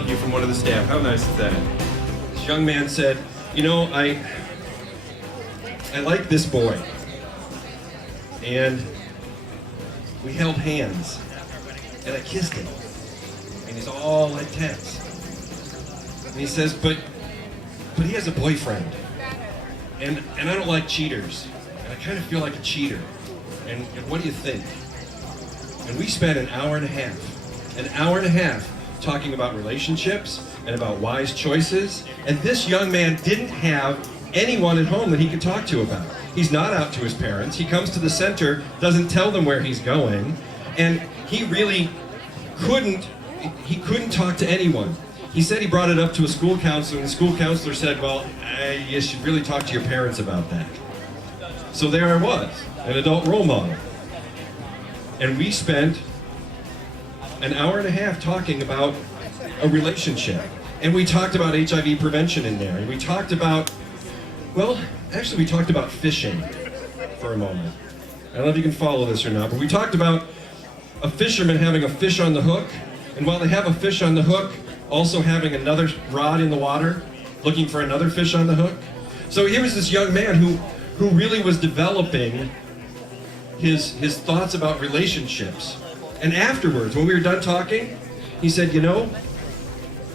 love you from one of the staff. How nice is that? This young man said, you know, I like this boy. And we held hands. And I kissed him. And he's all like tense. And he says, but he has a boyfriend. And I don't like cheaters. And I kind of feel like a cheater. And what do you think? And we spent an hour and a half talking about relationships and about wise choices. And this young man didn't have anyone at home that he could talk to about. He's not out to his parents. He comes to the center, doesn't tell them where he's going, and he really couldn't talk to anyone. He said he brought it up to a school counselor, and the school counselor said, well, you should really talk to your parents about that. So there I was, an adult role model. And we spent an hour and a half talking about a relationship. And we talked about HIV prevention in there. And we talked about, well, actually we talked about fishing for a moment. I don't know if you can follow this or not, but we talked about a fisherman having a fish on the hook. And while they have a fish on the hook, also having another rod in the water, looking for another fish on the hook. So here was this young man who really was developing his thoughts about relationships. And afterwards, when we were done talking, he said, you know,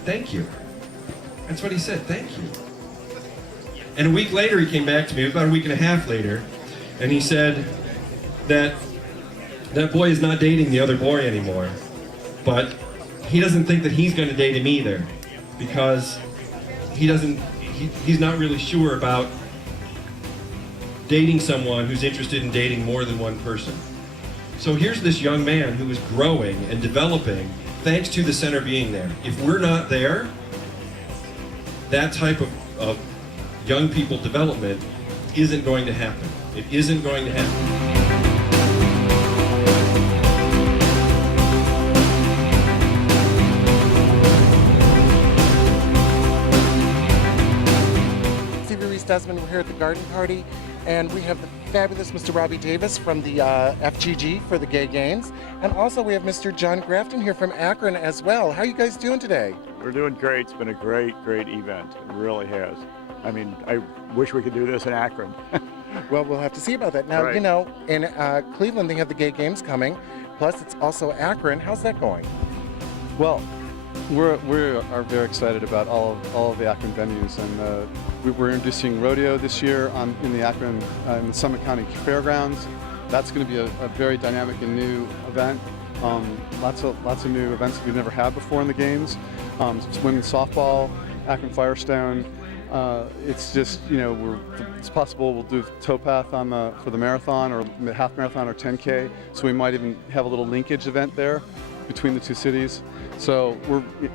thank you. That's what he said, thank you. And a week later, he came back to me, about a week and a half later, and he said that that boy is not dating the other boy anymore, but he doesn't think that he's going to date him either, because he's not really sure about dating someone who's interested in dating more than one person. So here's this young man who is growing and developing thanks to the center being there. If we're not there, that type of young people development isn't going to happen. It isn't going to happen. Desmond, we're here at the garden party, and we have the fabulous Mr. Robbie Davis from the FGG for the Gay Games, and also we have Mr. John Grafton here from Akron as well. How are you guys doing today? We're doing great. It's been a great event. It really has. I mean, I wish we could do this in Akron. Well, we'll have to see about that. Now, right. You know, in Cleveland they have the Gay Games coming, plus it's also Akron. How's that going? Well, we are very excited about all of the Akron venues, and we're introducing rodeo this year in the Akron, in the Summit County Fairgrounds. That's going to be a very dynamic and new event. Lots of new events that we've never had before in the games. Women's softball, Akron Firestone. It's just, you know, it's possible we'll do towpath for the marathon or the half marathon or 10K. So we might even have a little linkage event there between the two cities. So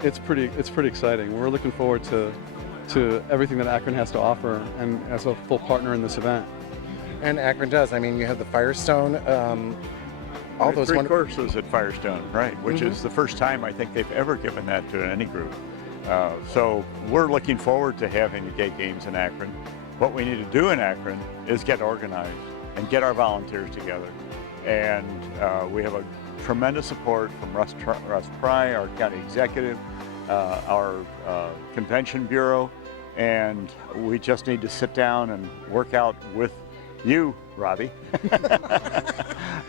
it's pretty exciting. We're looking forward to everything that Akron has to offer, and as a full partner in this event. And Akron does. I mean, you have the Firestone, all those three courses at Firestone, right? Which is the first time I think they've ever given that to any group. So we're looking forward to having the Gay Games in Akron. What we need to do in Akron is get organized and get our volunteers together. And we have a tremendous support from Russ Pry, our county executive, our convention bureau, and we just need to sit down and work out with you, Robbie,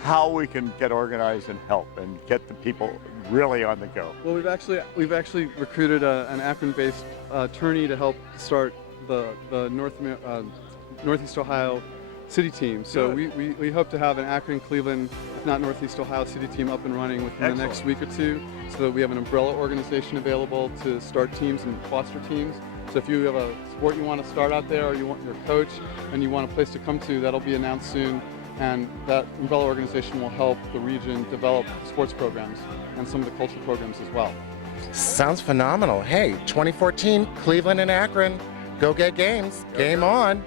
how we can get organized and help and get the people really on the go. Well, we've actually recruited an Akron-based attorney to help start the Northeast Ohio city team. So we hope to have an Akron, Cleveland, if not Northeast Ohio city team up and running within the next week or two, so that we have an umbrella organization available to start teams and foster teams. So if you have a sport you want to start out there, or you want your coach and you want a place to come to, that'll be announced soon. And that umbrella organization will help the region develop sports programs and some of the cultural programs as well. Sounds phenomenal. Hey, 2014, Cleveland and Akron. Go Gay Games. Game on.